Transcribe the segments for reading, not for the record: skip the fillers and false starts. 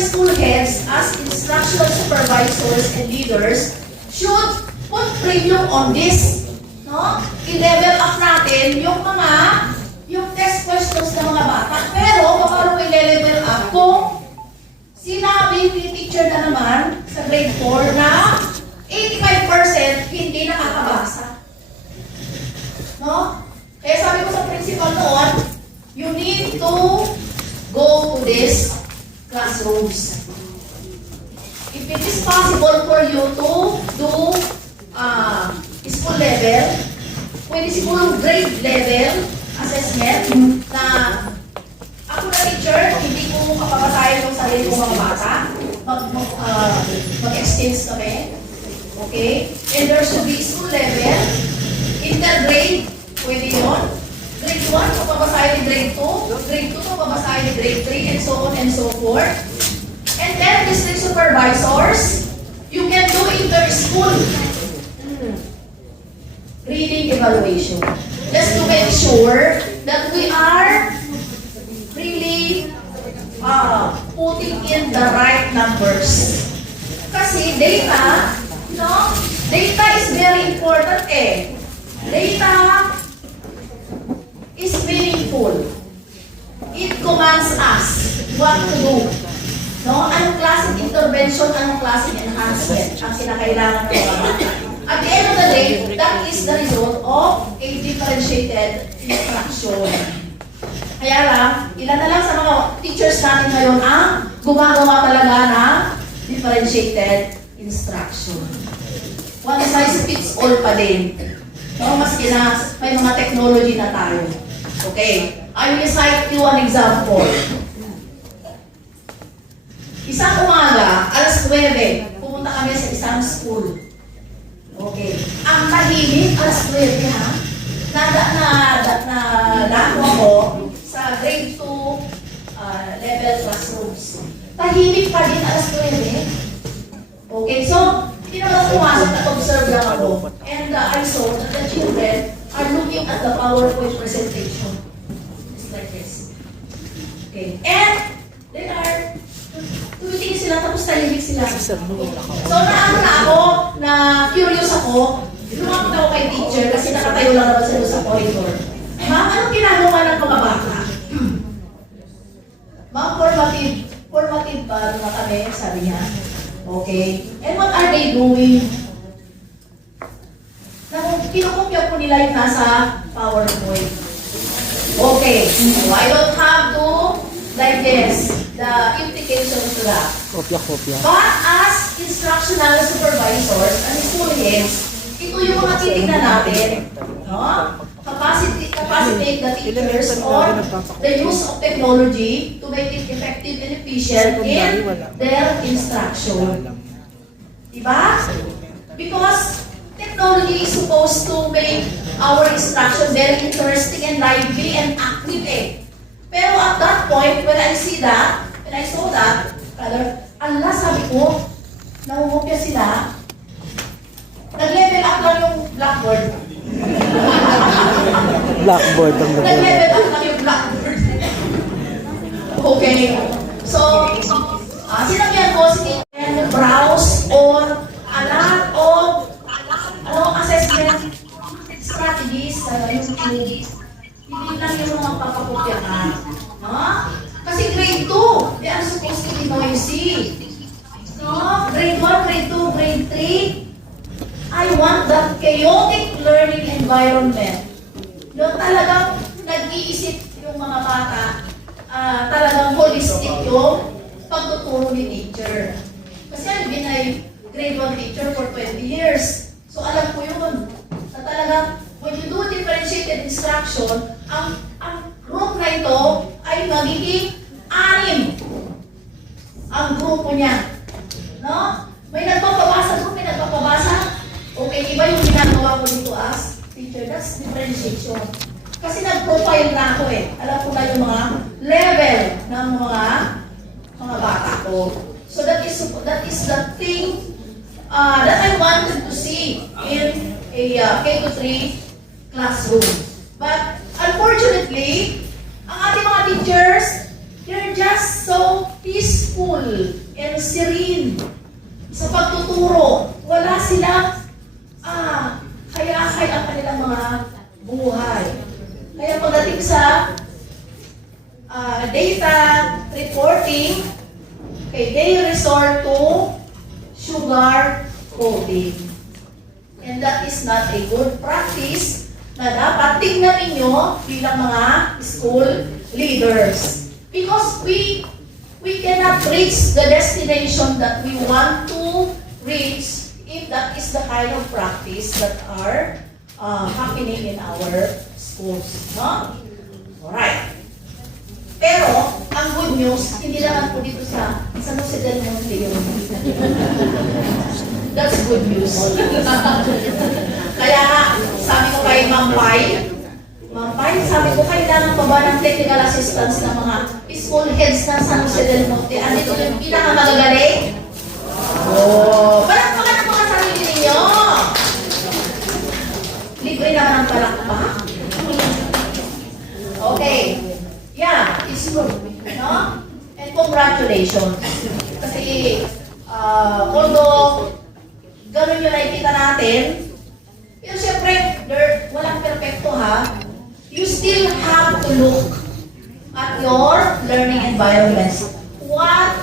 school heads, as instructional supervisors and leaders, should put premium on this. No? I-level up natin yung test questions ng mga bata. Pero, paano ko i-level up kung sinabi ni teacher na naman sa grade 4 na 85% hindi nakakabasa. No? Kaya sabi ko sa principal noon, you need to go to these classrooms. If it is possible for you to do school level, pwede siguro grade level assessment na ako na teacher, hindi ko kapapasahin yung sarili kong mga bata. Mag-exchange kami. Okay? And there should be school level, intergrade, pwede yun. Grade 1, papabasahin ni grade 2. Grade 2, papabasahin ni grade 3, and so on and so forth. And then, district supervisors, you can do inter-school reading evaluation. Just to make sure that we are really putting in the right numbers. Kasi data, data is very important eh. Data is meaningful. It commands us what to do. Anong klaseng intervention, anong klaseng enhancement ang kinakailangan ng mga bata. At the end of the day, that is the result of a differentiated instruction. Kaya lang, ilan na lang sa mga teachers natin ngayon ang gumagawa talaga ng differentiated instruction. One size fits all pa din. Maski na may mga technology na tayo. Okay. I will cite you an example. Isang umaga, alas 9, pumunta kami sa isang school. Okay. Ang tahimik, alas 9 ha. Nako ako sa grade 2 level classrooms. Tahimik pa din alas 9. Okay, so hindi naman ako pumasok at observe lang ako. And I saw that the children are looking at the PowerPoint presentation. Just like this. Okay. And they are tumitingin sila tapos tahimik sila. So naano na ako, na curious ako, lumapit ako kay teacher kasi nakatayo lang naman sila sa corridor. Ma'am, anong ginagawa ng mga bata? Ma'am, formative ba na kami? Sabi niya. Okay. And what are they doing? Kinukopya po nila yung nasa PowerPoint. Okay. So I don't have to digest the implications to that. Kopya. But as instructional supervisors and school heads, ito yung mga titignan natin. Capacitate the teachers on the use of technology to make it effective and efficient in their instruction. Diba? Because technology is supposed to make our instruction very interesting and lively and active eh. Pero at that point, when I saw that, Allah, sabi ko, nangungopya sila, nag-level up lang yung blackboard. Blackboard ang nag-level up lang yung blackboard. Okay. So, sinabihan ko, sige, browse on a lot of assessment strategies sa YouTube. Hindi lang yung mga papakopya ka. Kasi grade 2, they are supposed to be noisy. Grade 1, grade 2, grade 3, I want that chaotic learning environment. Yung talagang nag-iisip yung mga bata, talagang holistic yung pagtuturo ni teacher. Kasi I've been a grade 1 teacher for 20 years. So alam ko yun, na talagang when you do differentiated instruction, ang group na ito ay magiging 6 ang grupo niya. May nagpapabasa doon, may nagpapabasa. Okay, iba yung ginagawa ko dito as teacher. That's differentiation. Kasi nag-profile na ako eh. Alam ko na yung mga level ng mga bata ko. So that is the thing that I wanted to see in a K-3 classroom. But unfortunately, ang ating mga teachers, they're just so peaceful. serene sa pagtuturo. Wala silang kaya ang kanilang mga buhay. Kaya pagdating sa data reporting, okay, they resort to sugar coating. And that is not a good practice na dapat tingnan ninyo bilang mga school leaders. Because we cannot reach the destination that we want to reach if that is the kind of practice that are happening in our schools. No? Alright. Pero, ang good news, hindi naman po dito sa San Jose del Monte yun. That's good news. Kaya nga, sabi ko kay Ma'am Pai, sabi ko kailangan pa ba ng technical assistance ng mga school heads ng San Jose del Monte? Andito yung pinakamagagaling? Palakpakan ang mga sarili ninyo! Libre naman ang palakpak. Okay. Yeah, it's good. No? And congratulations. Kasi, although, ganun yung nakikita natin, pero syempre, walang perfecto ha. You still have to look at your learning environments. What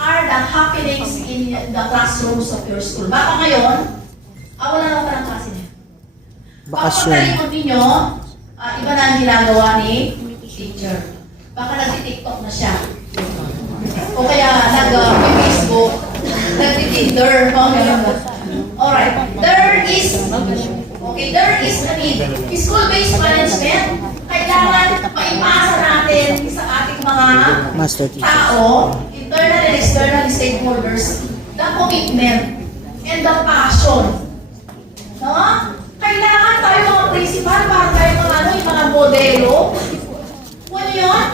are the happenings in the classrooms of your school? Baka ngayon, wala na pa ng klase niya. Baka pagkalimod ninyo, iba na ang ginagawa ni teacher. Baka nag-TikTok na siya. O kaya nag-Facebook, nag-Tinder. Alright, there is a need. School-based management, kailangan maipasa natin sa ating mga tao, internal and external stakeholders, the commitment and the passion. No? Kailangan tayo mga principal, para tayo yung mga modelo. Ano yun?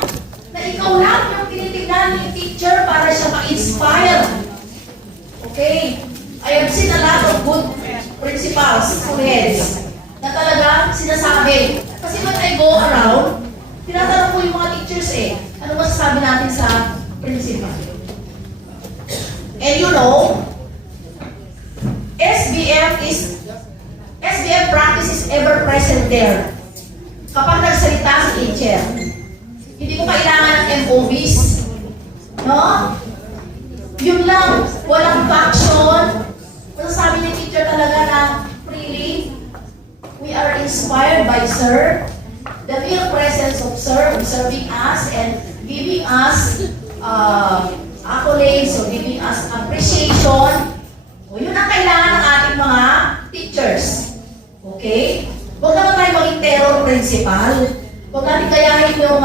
Na ikaw lang yung tinitignan ni teacher para siya ma-inspire. Okay? I have seen a lot of good principals, school heads, na talaga sinasabi. Kasi when I go around, tinatanong ko yung mga teachers ano masasabi natin sa principal? And you know, SBM practice is ever present there. Kapag nagsalita si teacher, hindi ko kailangan ng MOVs. No? Yun lang, walang faction. Masasabi ni teacher talaga na freely, we are inspired by Sir. The real presence of Sir observing us and giving us accolades, so giving us appreciation. O yun ang kailangan ng ating mga teachers. Okay? Huwag naman tayo maging terror principal. Huwag natin kayahin yung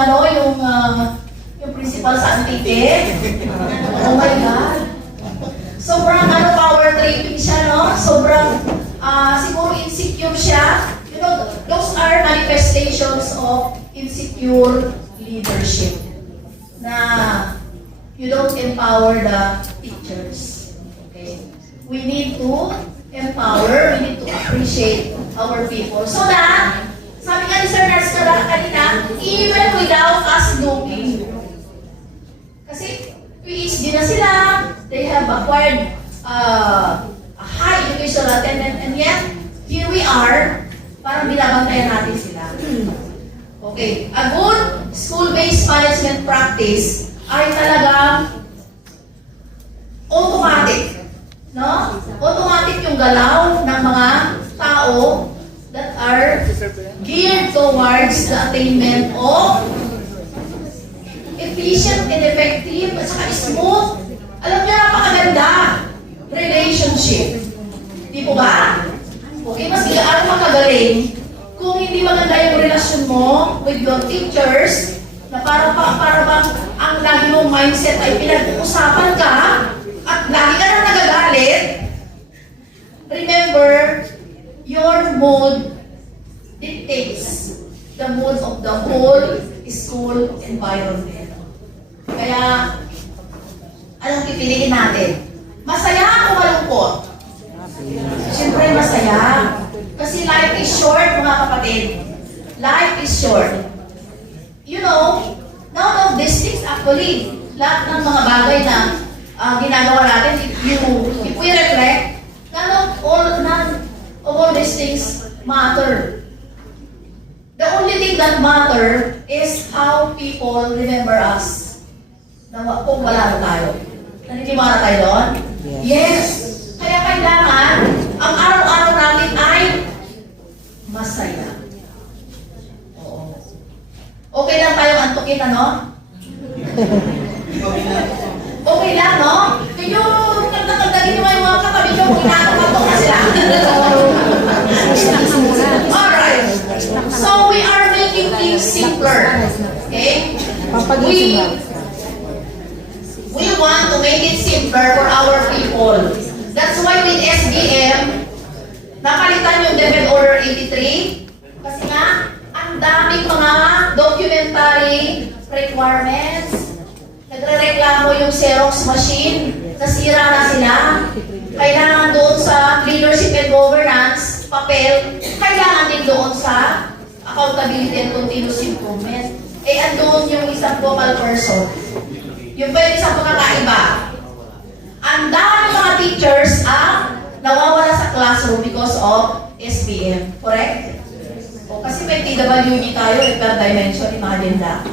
principal sa Antique. Oh my God. Sobrang power tripping siya, no? Sobrang siguro insecure siya. You know, those are manifestations of insecure leadership. Na you don't empower the teachers. Okay? We need to empower, we need to appreciate our people. So that, sabi nga ni Sir Nars kanina, even without us looking. Kasi PhD na sila, they have acquired a high educational attainment, and yet, here we are, parang binabantayan natin sila. Okay, a good school-based management practice ay talagang automatic. No? Automatic yung galaw ng mga tao that are geared towards the attainment of efficient and effective at saka smooth. Alam niyo, napakaganda relationship. Di po ba? Okay, mas gaano makagaling kung hindi maganda yung relasyon mo with your teachers, na para bang ang lagi mong mindset ay pinag-uusapan ka at lagi ka nang nagagalit. Remember, your mood dictates the mood of the whole school environment. Kaya, anong pipiliin natin? Masaya o malungkot? Siyempre masaya. Kasi life is short, mga kapatid. Life is short. You know, none of these things actually, lahat ng mga bagay na ginagawa natin, if we reflect, none of all these things matter. The only thing that matter is how people remember us. Kung wala na tayo. Naniniwala tayo doon? Yes. Kaya kailangan, ang araw-araw natin ay masaya. Oo. Okay lang tayong antukin, ano? Okay lang, no? Yung kagdagin naman yung mga katabi nyo, kinakapatok na sila. Alright. So we are making things simpler. Okay? We want to make it simpler for our people. That's why with SBM, napalitan yung Devil Order 83. Kasi nga, ang daming mga documentary requirements. Nagre-reklamo yung Xerox machine. Nasira na sila. Kailangan doon sa leadership and governance, papel. Kailangan din doon sa accountability and continuous improvement. Eh, andun yung isang vocal person. Yung pa yung isang pagkakaiba. Ang dami mga teachers ang nawawala sa classroom because of SBM. Correct? O, kasi may TWG tayo, per dimension, imagine na.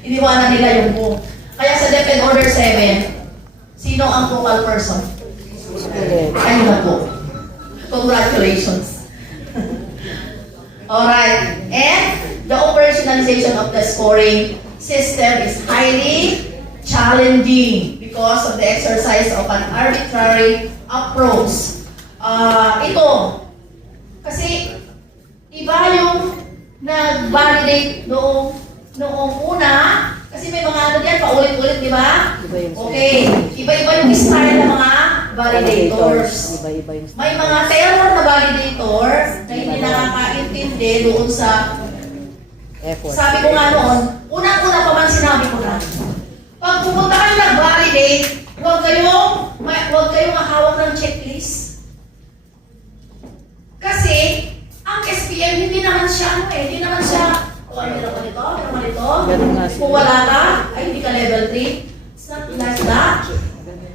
Iniwanan nila yung book. Kaya sa DepEd Order 7, sino ang vocal person? Ayun na po. Congratulations. Alright. And the operationalization of the scoring system is highly challenging because of the exercise of an arbitrary approach. Ito, kasi iba yung nag-validate noong una, kasi may mga ano diyan, paulit-ulit, di ba? Okay. Iba-iba yung style ng mga validators. May mga terror na validator na hindi nakakaintindi doon sa effort. Sabi ko nga noon, unang-una pa man sinabi ko na, pag pupunta kayo nag-validate, huwag kayong mahawak ng checklist. Kasi, ang SPM hindi naman siya, hindi naman siya, meron ka nito. Kung wala ka, ay hindi ka level 3. It's not like that.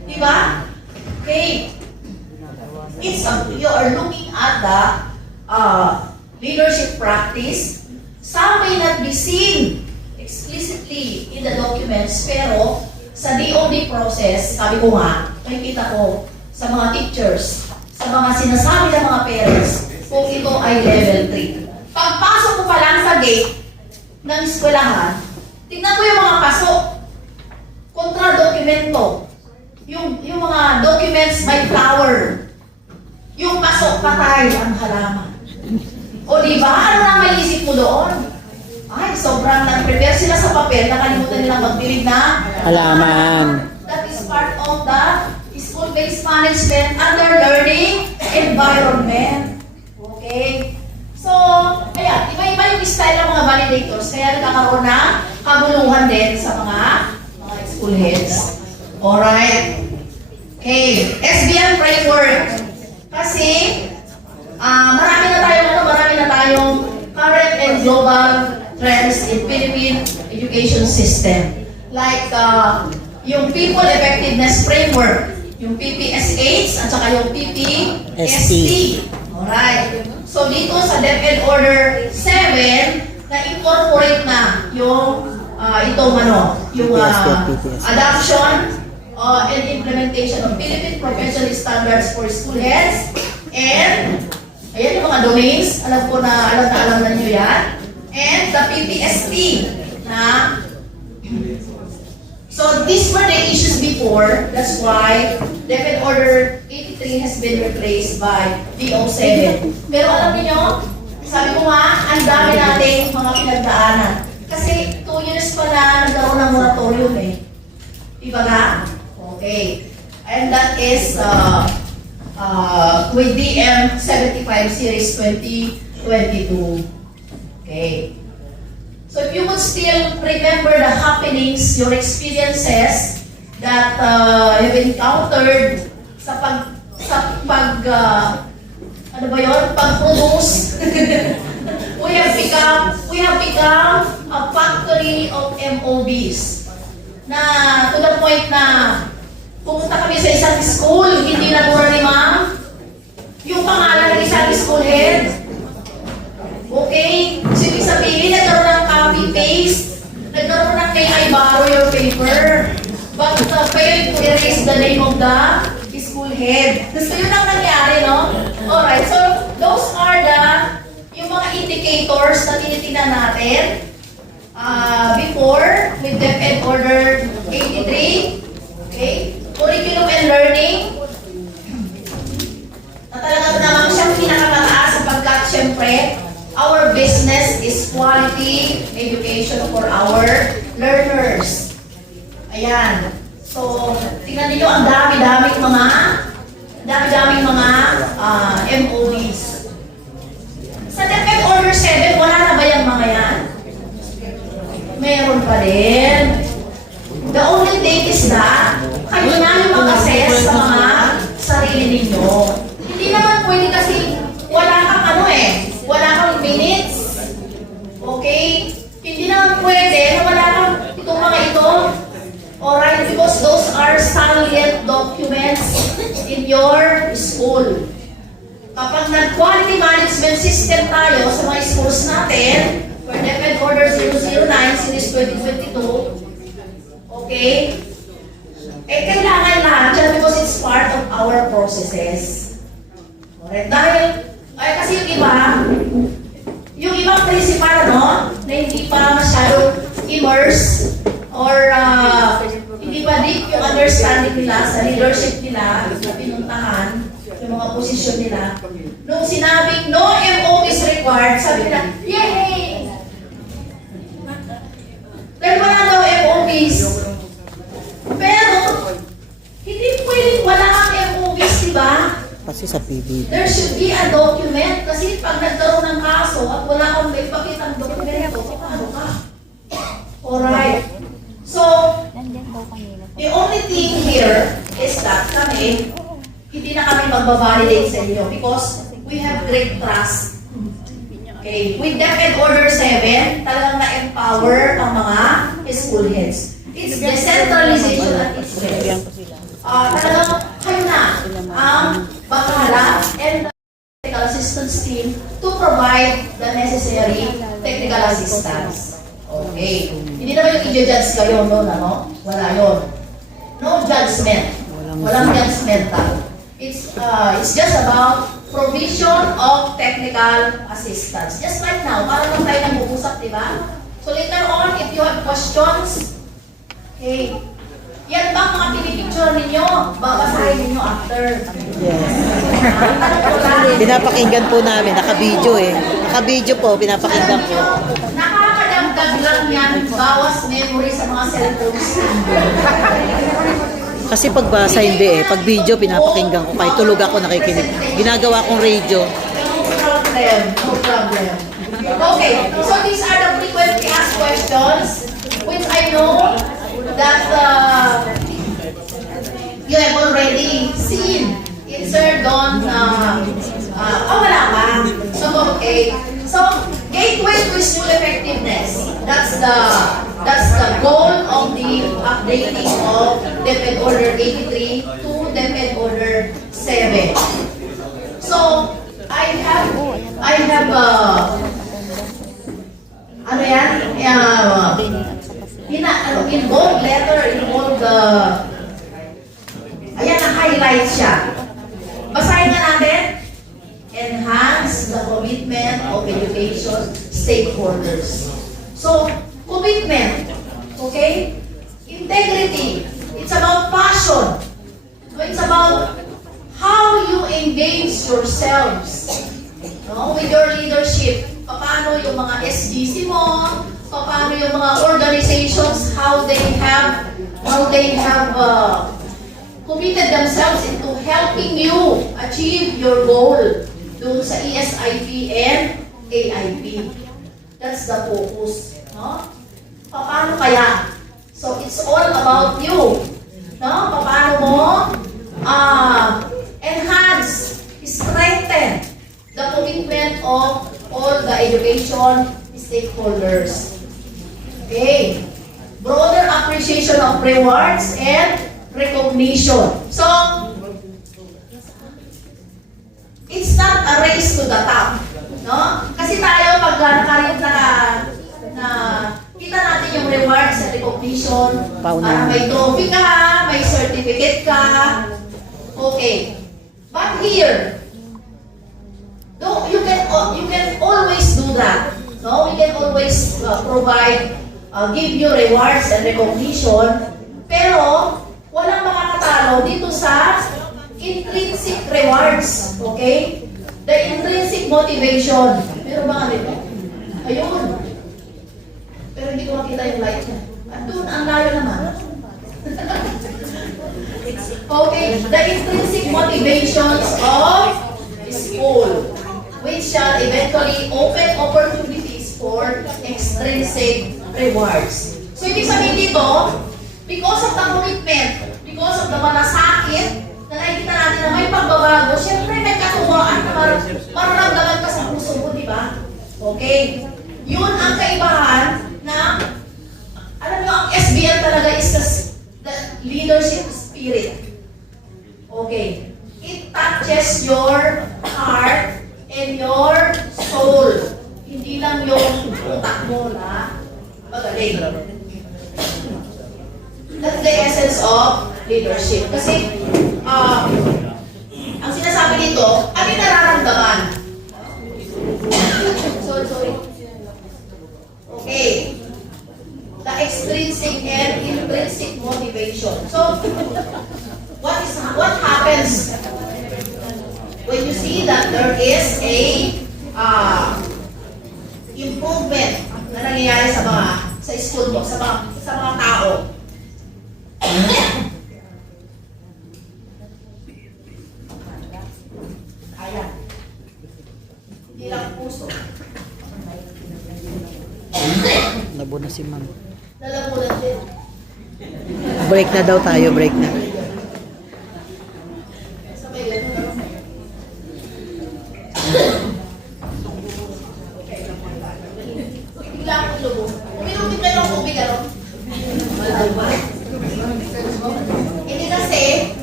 Diba? Okay. You are looking at the leadership practice. Some may not be seen explicitly in the documents, pero sa DOD process, sabi ko nga, nakikita ko sa mga teachers, sa mga sinasabi ng mga parents, kung ito ay level 3. Pagpasok ko pa lang sa gate ng eskwelahan, tignan ko yung mga pasok, kontra dokumento, yung mga documents may flower, yung pasok patay ang halaman. O diba? Ano na may isip mo doon? Ay, sobrang nag-prepare sila sa papel, nakalimutan nilang magdilig na halaman. That is part of the school-based management under learning environment. Okay? So, kaya, iba-iba yung style ng mga validators, kaya nagkakaroon ng kabuluhan din sa mga school heads. Alright? Okay, SBM framework. Kasi, marami na tayong current and global trends in Philippine education system. Like, yung People Effectiveness Framework, yung PPSH, at saka yung PPST. Alright. So, dito sa DepEd Order 7, na-incorporate na yung adoption and implementation of Philippine Professional Standards for School Heads. And, ayan yung mga domains. Alam na nyo yan. And the PPST na so these were the issues before. That's why DepEd Order 83 has been replaced by DO7. Pero alam niyo, sabi ko nga, ang dami nating mga pinagdaanan. Kasi 2 years pa na nagkaroon ng moratorium eh. Diba nga? Okay. And that is with DM 75 Series 2022. Okay. So if you would still remember the happenings, your experiences that you've encountered sa pag-produce, we have become a factory of MOBs. Na to the point na pumunta kami sa isang school, hindi nabura ni ma'am. Yung pangalan ng isang school head. Okay? So, ibig sabihin, nagkaroon ng copy-paste. Nagkaroon ng may I borrow your paper. But failed to erase the name of the school head. So, yun ang nangyari, no? Alright, so, those are yung mga indicators na tinitingnan natin before with DepEd Order 83. Okay? Curriculum and learning. Na talagang naman siyang pinakamataas sapagkat syempre, our business is quality education for our learners. Ayan. So, tingnan niyo ang dami-daming mga MOEs. Sa DepEd Order 7, wala na ba yung mga yan? Meron pa din. The only thing is that, kayo na yung mag-assess sa mga sarili ninyo. Hindi naman pwede kasi wala kang wala kang minutes. Okay? Hindi naman pwede na wala kang itong mga ito. Alright, because those are salient documents in your school. Kapag nag-quality management system tayo sa mga schools natin, for DepEd Order 009, Series 2022, okay? Kailangan lahat yan because it's part of our processes. Alright, dahil, kasi yung ibang principal, na hindi pa masyadong immerse or hindi pa deep yung understanding nila sa leadership nila na pinuntahan, yung mga posisyon nila. Nung sinabing no MO is required, sabi nila, yay! Dahil wala daw MOBs. Pero, hindi pwedeng wala ang MOBs, di ba? Kasi sa PBB. There should be a document. Kasi pag nagkaroon ng kaso at wala kang may pakitang dokumento, paano ka? Alright. So, the only thing here is that kami, hindi na kami magbabalidate sa inyo because we have great trust. Okay. With DepEd Order 7, talagang na-empower ang mga school heads. It's decentralization at its best. Talagang kayo na ang bahala and the technical assistance team to provide the necessary technical assistance. Okay. Hindi naman yung i-judge kayo, no? Wala yun. No judgment. Walang judgmental. It's just about provision of technical assistance. Just like now, parang lang tayo nag-uusap, di ba? So later on, if you have questions, okay, yan ba mga pinipicture ninyo? Babasahin ninyo after. Yes. Pinapakinggan Pinapakinggan po namin. Naka-video eh. Naka-video po, pinapakinggan po. Nakakadamdag lang yan, bawas memory sa mga cellphones. Kasi pagbasa hindi eh. Pag video, pinapakinggan ko. Kahit tulog ako nakikinig. Ginagawa kong radio. No problem. No problem. Okay, so these are the frequently asked questions, which I know that you have already seen in Sir Don. Wala pa. So, okay. So, gateway to school effectiveness. That's the goal of the updating of DepEd Order 83 to DepEd Order 7. So, I have ano yan? In bold letter, in bold, ayan, na-highlight siya. Basahin nga natin. Enhance the commitment of education stakeholders. So, commitment, okay? Integrity. It's about passion. It's about how you engage yourselves, with your leadership. Paano yung mga SGC mo, paano yung mga organizations, how they have committed themselves into helping you achieve your goal dun sa ESIP and AIP. That's the focus, Paano kaya? So it's all about you, Paano mo enhance, strengthen the commitment of all the education stakeholders. Okay. Broader appreciation of rewards and recognition. So, it's not a race to the top. No? Kasi tayo, pag kita natin yung rewards and recognition, Pauna. may trophy ka, may certificate ka. Okay. But here, no, you can always do that. No, we can always provide, give you rewards and recognition. Pero walang makakatalo dito sa intrinsic rewards. Okay? The intrinsic motivation. Meron ba nga nito? Ayun. Pero hindi ko makita yung light niya. At doon, ang layo naman. Okay, the intrinsic motivations of school, which shall eventually open opportunities for extrinsic rewards. So, ibig sabihin dito, because of the commitment, because of the malasakit, na nakikita natin na may pagbabago, syempre may katuwaan na mararamdaman ka sa puso mo, di ba? Okay. Yun ang kaibahan na, alam nyo, ang SBL talaga is the leadership spirit. Okay. It touches your heart and your soul. Hindi lang yung utak mo na magaling. That's the essence of leadership. Kasi, ang sinasabi dito, ano yung nararamdaman? Sorry. Okay. The extrinsic and intrinsic motivation. So, what happens when you see that there is a improvement na nangyayari sa school mo, sa mga tao? Ayan. Hindi lang puso. Labo na si ma'am. Nalamunan din. Break na daw tayo, break na. Sabay ganun. Bigla akong lubo. Uminutin kayo ng tubig, ano? Hindi kasi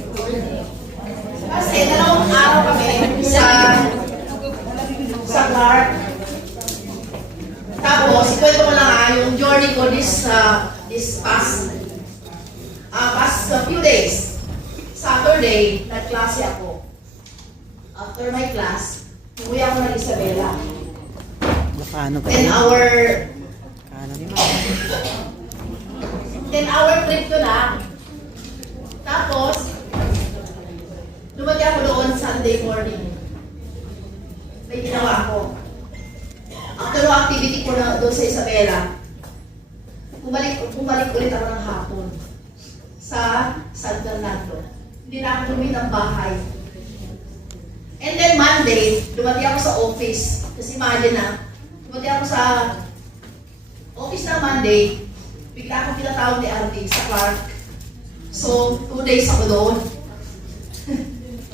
dalawang araw kami sa Clark. Tapos, ikwento ko lang yung journey ko this past few days. Saturday, nag-klase ako. After my class, umuwi ako ng Isabela. Nakano ba 10 yun? hour Kano ni ma'am? 10-hour trip ko na. Tapos, lumati ako doon Sunday morning. May ginawa ako. After ng activity ko na doon sa Isabela, bumalik ulit ako ng hapon sa San Fernando. Hindi na ako lumit ng bahay. And then Monday, lumati ako sa office. Kasi imagine na, lumati ako sa office na Monday, bigla akong pinatawag ni RD sa Clark. So, 2 days ako doon.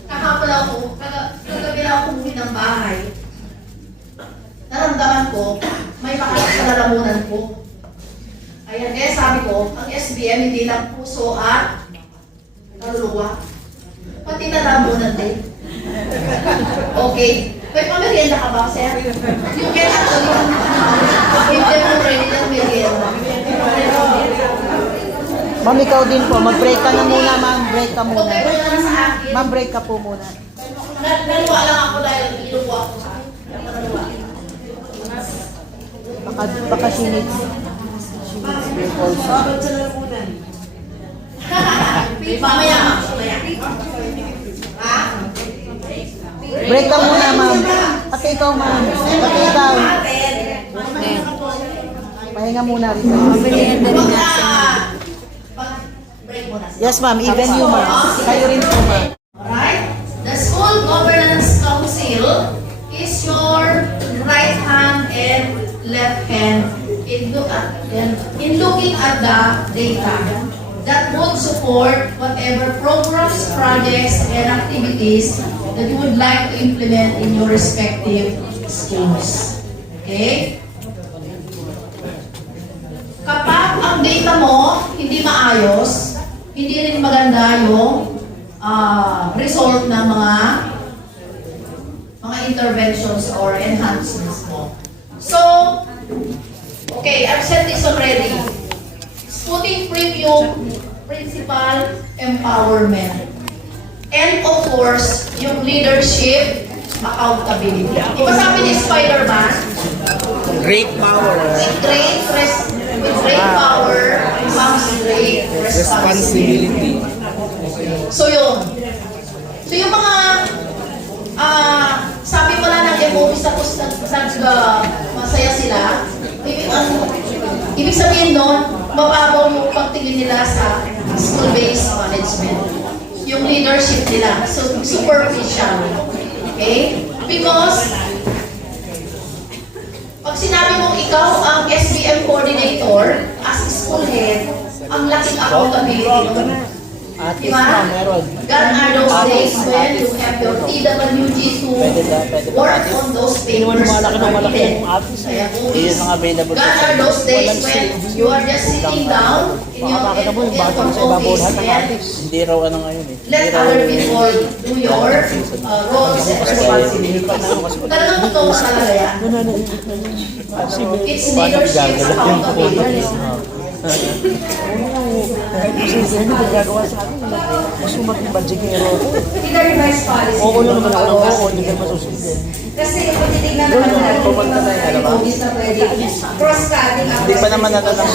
Kagabi na ako umuwi ng bahay. Naramdaman ko, may makalas sa lalamunan ko. Ayan, kaya sabi ko, ang SBM hindi lang puso at kaluluwa. Pati lalamunan din. Okay. May pamerienda ka ba, sir? You can actually give them already ng merienda. Ma'am, ikaw din po. Mag-break ka na muna, ma'am. Break ka muna. Okay, wala na sa akin. Ma'am, break ka po muna. Naluwa lang ako dahil niluwa ako sa akin. Naluwa. Baka she needs break also. Mamaya, mamaya. Ha? Break ka muna, ma'am. Pati ikaw, ma'am. Pati ikaw. Pahinga muna rin. Break muna. Yes, ma'am. Even you, ma'am. Kayo rin po, ma'am. Alright? The School Governance Council is your right hand and left hand in looking at the data that would support whatever programs, projects, and activities that you would like to implement in your respective schools. Okay? Kapag ang data mo hindi maayos, hindi rin maganda yung result ng mga interventions or enhancements mo. So, okay, I've said this already. Putting premium, principal empowerment. And of course, yung leadership, accountability. Diba sabi ni Spider-Man? Great power. With great power comes great responsibility. So yun. So yung mga sabi pala ng MOE tapos masaya sila, ibig sabihin nun, mababaw yung pagtingin nila sa school-based management. Yung leadership nila. So superficial. Okay? Because pag sinabi mong ikaw ang SBM coordinator as school head, ang laking accountability nun. Diba? Gone are those days when you have your TWG to work on those papers that are needed. Kaya gone are those days when you are just sitting down in your office and Hindi raw ano ngayon eh. let other people do your roles and responsibilities. Talagang totoo talaga yan. It's leadership accountability. Ina-revise policy. Oo naman ako, hindi ka masusundin. Kasi kung titignan naman natin yung mga policies na pwede, cross-cutting ang Hindi pa naman natin ang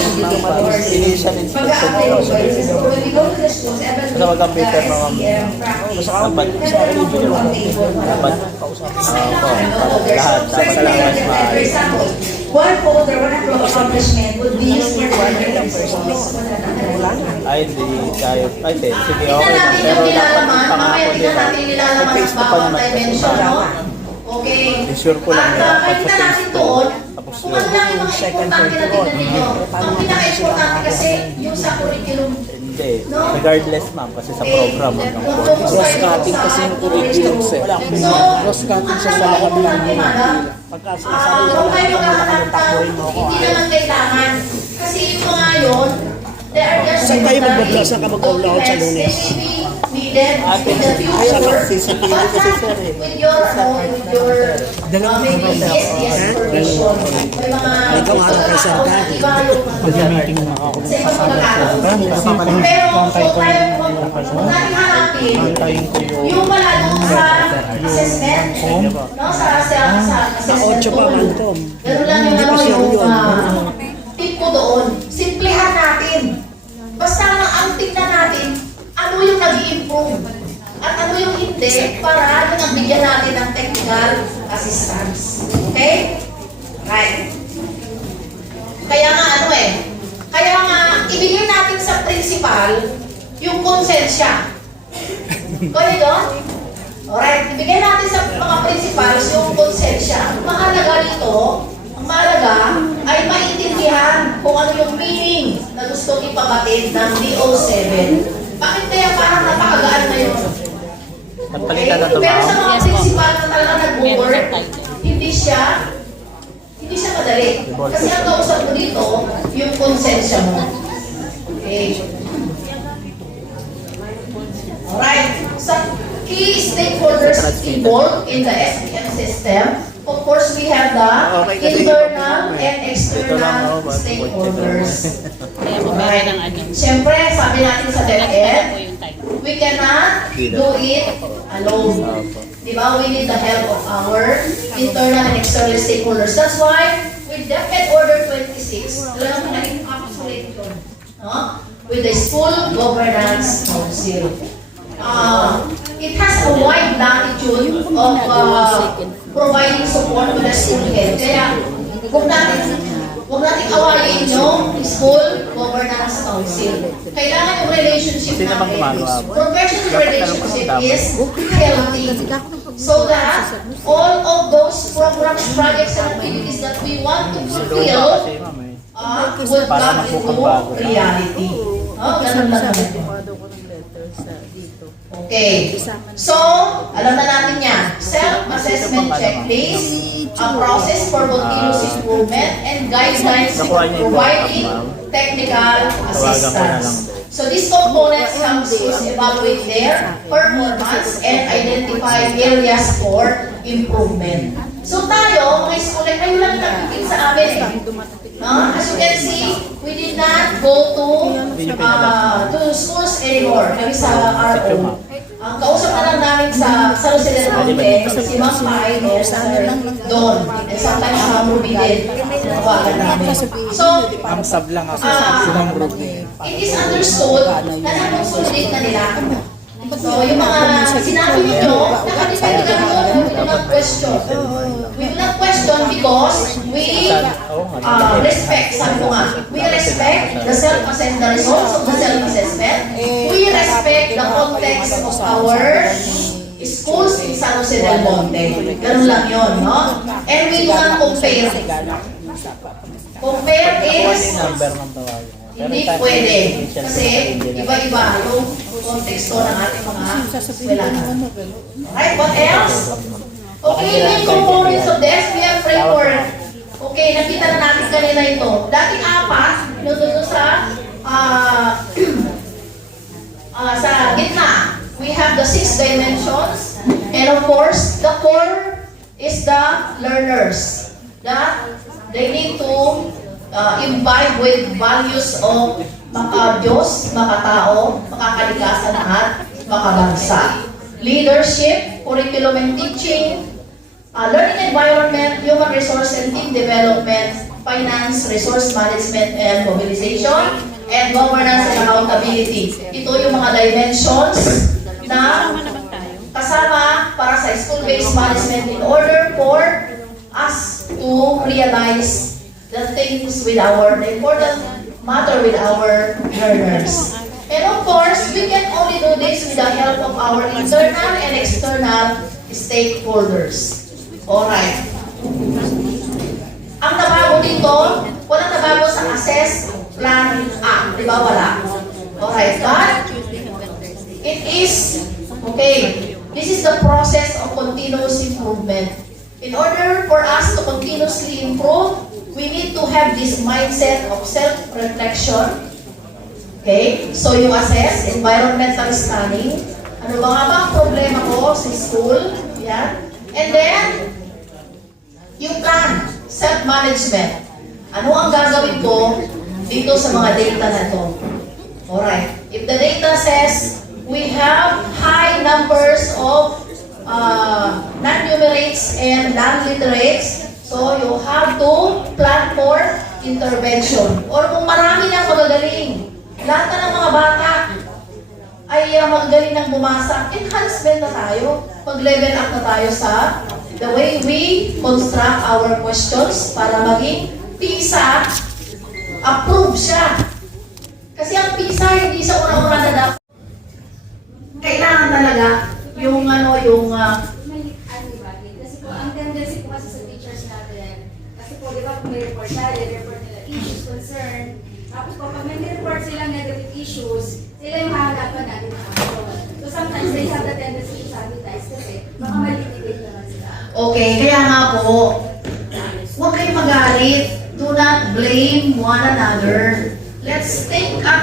initial inspection. Pag-a-apply ng policies. So when we go to the schools, Basta wag kang bitter na kami. dapat Lahat, dapat lang mas For maaari. example, one folder, one accomplishment would be used for coordinating schools. Ay, hindi tayo. Ay, sige, Tingnan okay. natin Pero yung dapat nilalaman. yung Mamaya pangako, di tingnan ba? natin yung nilalaman ng Face to pa bawat naman. dimension, no? Okay. Sure ko lang At yan. makikita natin doon, Tapos kung ano lang yung mga importante na tingnan ninyo. Ang pinaka-importante kasi yung sa curriculum. Hindi. Regardless, ma'am, kasi sa program. Cross-cutting kasi yung curriculum set. So, cross-cutting siya sa lahat ng kung kayo maghahanap ng hindi naman kailangan. Kasi yung mga yun, they are just Saan tayo magbabasa kapag ulahod sa Lunes? They may be needed in the future. But not with your own, with your maybe SDS permission. May mga Ikaw araw kay Santa. iba yung sa ibang pagkakataon. Pero kung natin hanapin, yung pala doon sa assessment, no, sa assessment Ocho pa man to. ganun lang yung tip ko doon. Simplihan natin. Basta ang tingnan natin, ano yung nag-i-improve at ano yung hindi para yung bigyan natin ng technical assistance. Okay? Right. Kaya nga ibigay natin sa principal yung konsensya. Kaya doon? Alright, ibigay natin sa mga principals yung konsensya. Ang mahalaga ay maintindihan kung ano yung meaning na gustong ipabatid ng DO7. Bakit kaya parang napakagaan na yun? Nagpalitan na ito, Pero sa ma'am. mga principal na talaga nag-work, hindi siya madali. Kasi ang kausap mo dito, yung konsensya mo. Okay. Alright. Sa key stakeholders involved in the SPM system, of course, we have the internal and external stakeholders. Alright. Siyempre, sabi natin sa DepEd, we cannot do it alone. Diba? We need the help of our internal and external stakeholders. That's why, with DepEd Order 26, alam mo na encapsulate yun. No? With the School Governance Council. It has a wide latitude of providing support to the school head. Kaya, huwag natin awayin yung School Governance Council. Kailangan yung relationship Sino bang natin. gumagawa? Professional relationship is healthy. So that all of those programs, projects, and activities that we want to fulfill Kasi, ma'am, eh. would come into reality. Ganun lang naman. Okay. So, alam na natin yan. Self-assessment checklist, a process for continuous improvement, and guidelines for providing technical assistance. So these components help schools evaluate their performance and identify areas for improvement. So tayo, mga school, kayo lang nagpipil sa amin eh. No? As you can see, we did not go to schools anymore. Kami sa RO. Ang kausap na lang namin sa Jose del Monte, si Ma'am Pai, no, Sir Don, and sometimes sa Ruby din, tawagan namin. So, Ang sab lang ako it is understood na nakonsolidate na nila. So, yung mga sinabi ninyo, nakadepende lang yun, we do not question. We do not question because we respect, sabi ko nga, we respect the self-assessment, the results of the self-assessment. We respect the context of our schools in San Jose del Monte. Ganun lang yun, no? And we do not compare. Compare is number ng tawagan. hindi pwede. Kasi iba-iba yung konteksto ng ating mga eskwelahan. Alright, what else? Okay, main components of this, we have framework. Okay, nakita na natin kanina ito. Dating apat, doon sa gitna, we have the 6 dimensions. And of course, the core is the learners. That they need to imbibe with values of maka-Diyos, maka-tao, makakalikasan at makabansa. Leadership, curriculum and teaching, learning environment, human resource and team development, finance, resource management and mobilization, and governance and accountability. Ito yung mga dimensions na kasama para sa school-based management in order for us to realize the things with the important matter with our learners. And of course, we can only do this with the help of our internal and external stakeholders. Alright. Ang nabago dito, walang nabago sa assess, plan, act. Di ba? Wala. Alright. But, it is, okay, this is the process of continuous improvement. In order for us to continuously improve, we need to have this mindset of self-reflection. Okay? So, you assess, environmental scanning. Ano ba nga ba ang problema ko sa school? Yan. And then, yung plan, self-management. Ano ang gagawin ko dito sa mga data na ito? Alright. If the data says we have high numbers of non-numerates and non-literates, so you have to plan for intervention. Or kung marami na magagaling, lahat na ng mga bata ay magagaling ng bumasa, enhancement na tayo. Mag-level up na tayo sa the way we construct our questions para maging PISA, approve siya. Kasi ang PISA, hindi sa una-una na dapat. Kailangan talaga yung Kasi po, ang tendency po kasi sa teachers natin, kasi po, di ba, kung may report tayo, report nila issues, concern, tapos po, pag may report silang negative issues, sila yung mahalapan natin ng action. So sometimes they have the tendency to sabotage kasi baka malitigate naman sila. Okay, kaya nga po, huwag kayong magalit. Do not blame one another. Let's take a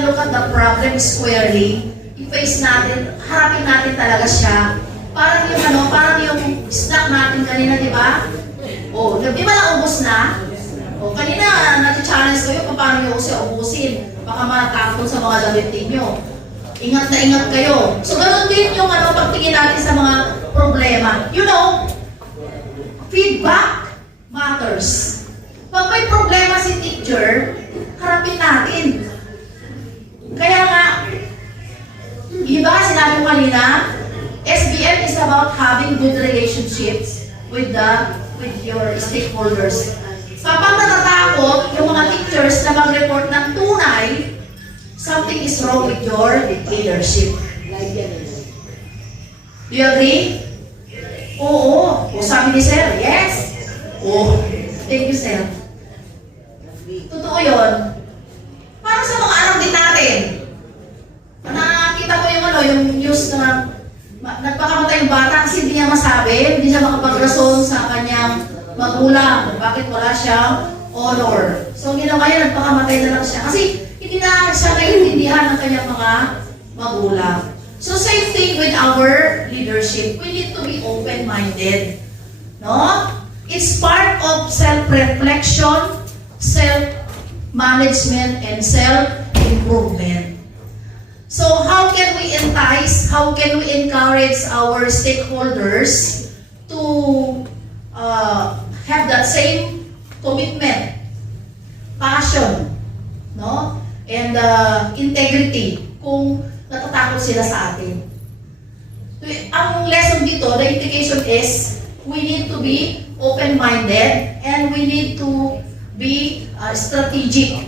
look at the problem squarely. I-face natin, harapin natin talaga siya. Parang yung snack natin kanina, di ba? O, di ba naubos na? O, kanina, nati-challenge ko yung paano nyo siya ubusin. Baka matakot sa mga damit ninyo. Ingat na ingat kayo. So, ganun din yung pagtingin natin sa mga problema. You know, feedback matters. Pag may problema si teacher, harapin natin. Kaya nga, iba sinabi ko kanina, SBM is about having good relationships with your stakeholders. Kapag natatakot yung mga teachers na mag-report ng tunay, something is wrong with your leadership. Do you agree? Oo. O sabi ni Sir, yes. Oo. Thank you, Sir. Totoo yun. Para sa mga anak din natin. Nakita ko yung news na nagpakamatay yung bata kasi hindi niya masabi, hindi siya makapagrason sa kanyang magulang. Bakit wala siyang honor? So, ginawa niya, nagpakamatay na lang siya. Kasi hindi na siya naiintindihan ng kanyang mga magulang. So same thing with our leadership. We need to be open-minded. No? It's part of self-reflection, self-management, and self-improvement. So how can we entice, how can we encourage our stakeholders to have that same commitment, passion, no? And integrity kung natatakot sila sa atin. Ang lesson dito, the implication is we need to be open-minded and we need to be strategic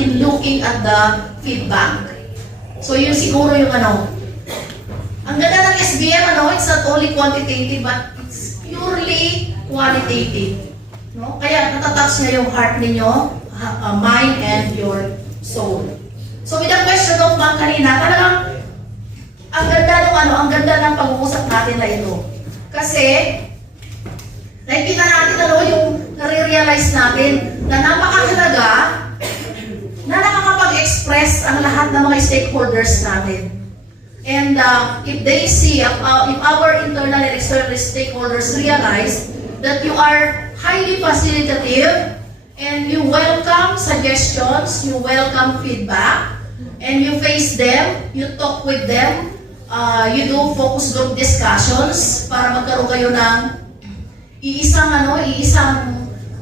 in looking at the feedback. So yun siguro yung ano. Ang ganda ng SBM, it's not only quantitative but it's purely qualitative. No? Kaya natatouch niya yung heart ninyo, mind and your soul. So with the question of Ma'am kanina, talagang ang ganda ng pag-uusap natin na ito. Kasi nakikita natin yung nare-realize natin na napakahalaga na nakakapag-express ang lahat ng mga stakeholders natin. And if they see, if our internal and external stakeholders realize that you are highly facilitative and you welcome suggestions, you welcome feedback, and you face them, you talk with them, you do focus group discussions para magkaroon kayo ng iisang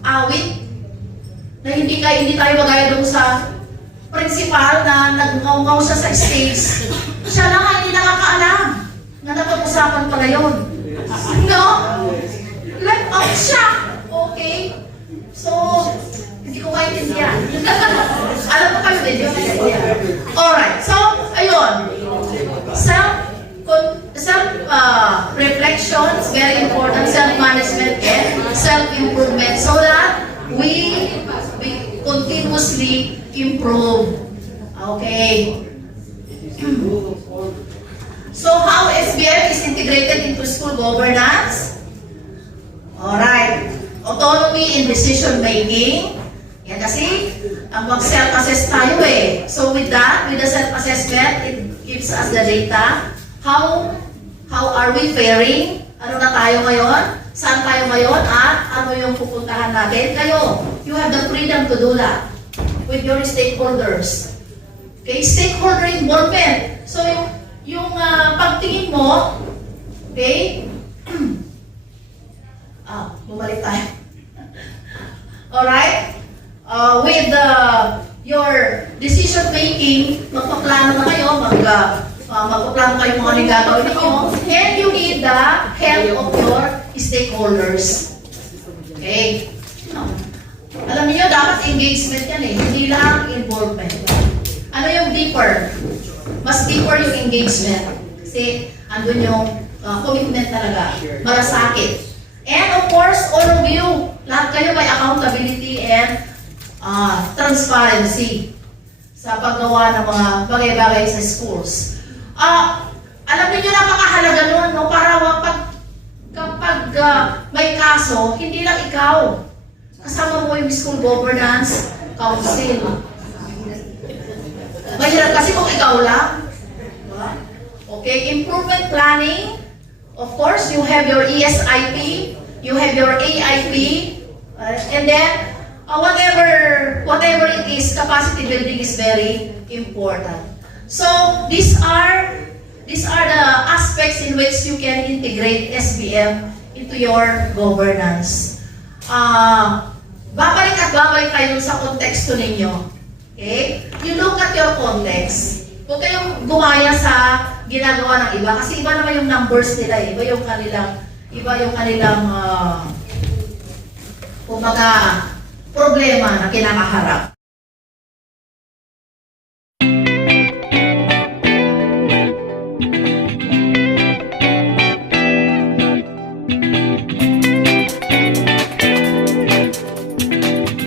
awit na hindi tayo magaya doon sa principal na nagngaw-ngaw siya sa stage. Siya lang ang hindi nakakaalam na napag-usapan pala yun. No? Left out siya. Okay? So, hindi ko maintindihan. Alam mo kayo din, hindi ko maintindihan. Alright. So, ayun. Self-reflection is very important. Self-management and self-improvement so that we continuously improve. Okay. So how SBM is integrated into school governance? Alright. Autonomy in decision making. Yan kasi, ang mag-self-assess tayo eh. So with that, with the self-assessment, it gives us the data. How are we faring? Ano na tayo ngayon? Saan tayo ngayon? At ano yung pupuntahan natin? Kayo, you have the freedom to do that with your stakeholders. Okay, stakeholder involvement. So, yung pagtingin mo, okay, bumalik tayo. Alright? With your decision making, magpaplano na kayo, magpaplano kayo mga anong gagawin ninyo, and you need the help of your stakeholders. Okay? Alam niyo, dapat engagement yan eh, hindi lang involvement. Ano yung deeper? Mas deeper yung engagement. Kasi andun yung commitment talaga, malasakit. And of course, all of you, lahat kayo may accountability and transparency sa paggawa ng mga bagay-bagay sa schools. Alam niyo napakahalaga nun, no? Para kapag may kaso, hindi lang ikaw. Kasama mo yung school governance council. Mahirap kasi kung ikaw lang. Okay, improvement planning. Of course, you have your ESIP, you have your AIP, and then whatever it is, capacity building is very important. So these are the aspects in which you can integrate SBM into your governance. Babalik tayo sa konteksto ninyo. Okay? You look at your context. Huwag kayong gumaya sa ginagawa ng iba kasi iba naman yung numbers nila, iba yung kanilang kumbaga problema na kinakaharap.